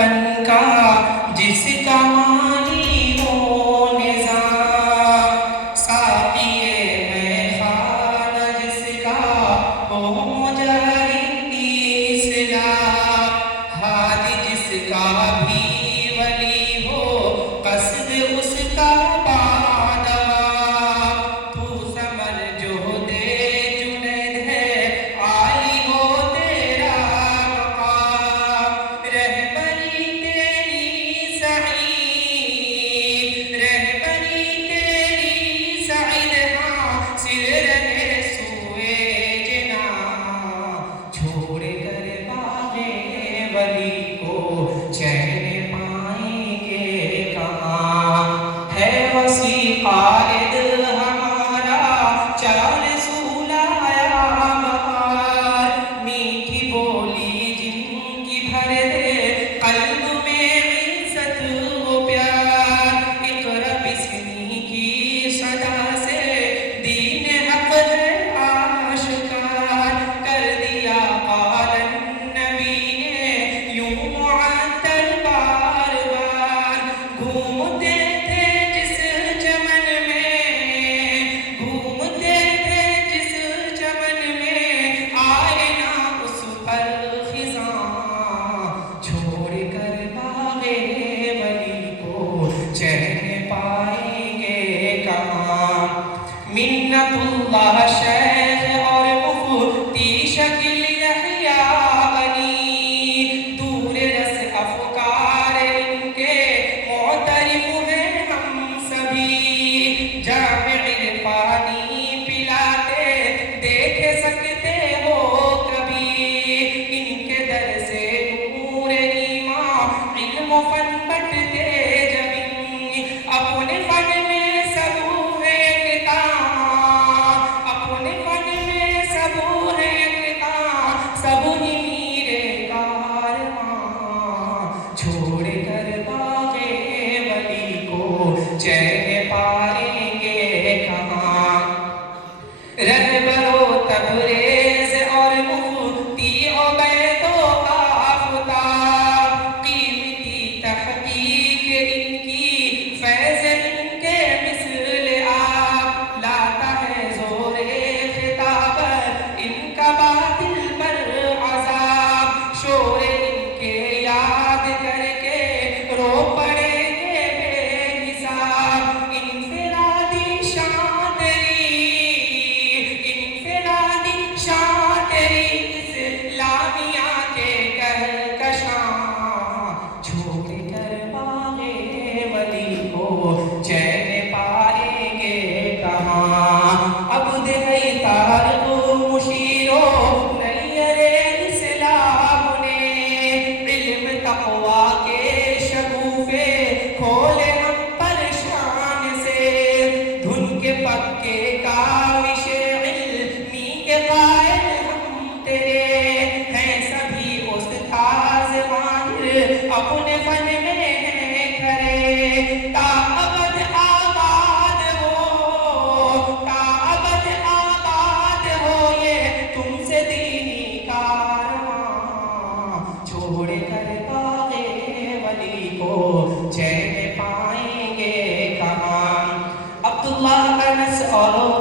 فن کا جس کا مانی ہو نظام، ساقی میں خانہ جس کا ہو جاری اسلام، ہادی جس کا بھی ولی ہو قصد اس کا بادام، تو سمر جو دے جنید ہے عالی ہو تیرا مقام، رہبری تیری سعید، رہبری تیری سعید حاصل رہے سوئے جناں، چھوڑ کر باغ ولی کو چین پائیں گے کہاں، ہے وسیع قائد ہمارا چار سو لایا بہار، میٹھی بولی جن کی بھر دے قلب میں عزت و پیار، اقرا بسمی کی صدا سے دین حق ہے آشکار، کر دیا قال النبی نے یوں معطر بار بار، گھومتے تھے جس چمن میں، گھومتے تھے جس چمن میں، آئے نہ اس پر خزاں، چھوڑ کر باغ ولی کو چین پائیں گے کہاں، منت اللہ شیخ اور مفتی شکل یحییٰ علی، دور رس افکار ان کے معترف ہیں ہم سبھی، جام عرفانی پلاتے دیکھ سکتے ہو کبھی، ان کے در سے نور ایمان علم و فن بٹتے جبیں، اپنے فن میں سب ہے یکتاں، اپنے فن میں سب ہے یکتاں، سب ہی میرے کارواں، چھوڑ کر باغ ولی کو چین پائیں گے کہاں، رہبر و تبریز اور مفتی عبید و آفتاب، قیمتی تحقیق ان کی فیض ان کے مثل آپ، لاتا ہے زور خطابت ان کا باطل پر عذاب، شور ان کے یاد کر کے رو پڑیں گے بے حساب، انفرادی شان تیری، انفرادی شان تیری اسلامیہ کے کہکشاں، چھوڑ کر باغ ولی کو چین پائیں گے کہاں، عبد ہے طارق مشیر و نیر اسلام نے، علم تقویٰ کے شگوفے کھولے ہم پریشان سے، دھن کے پکے کاوش علمی کے قائل ہم تیرے، ہیں سبھی استاذ ماہر اپنے فن میں ہیں کھڑے، تا ابد آباد ہو، تا ابد آباد ہو یہ تم سے دینی کارواں، چھوڑ کر باغ ولی کو چین پائیں گے کہاں، عبداللہ انس اور